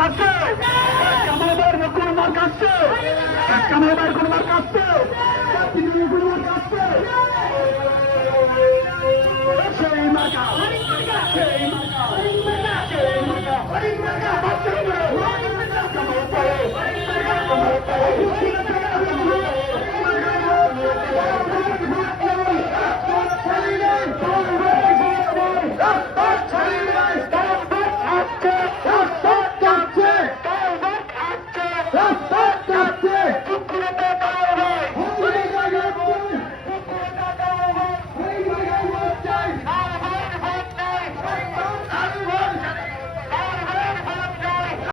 কাছে কামাইবার কোনো মার কাছে কামাইবার কোনো মার কাছে কোনো মার কাছে সেই মার্কা সেই মার্কা সেই মার্কা বাচ্চা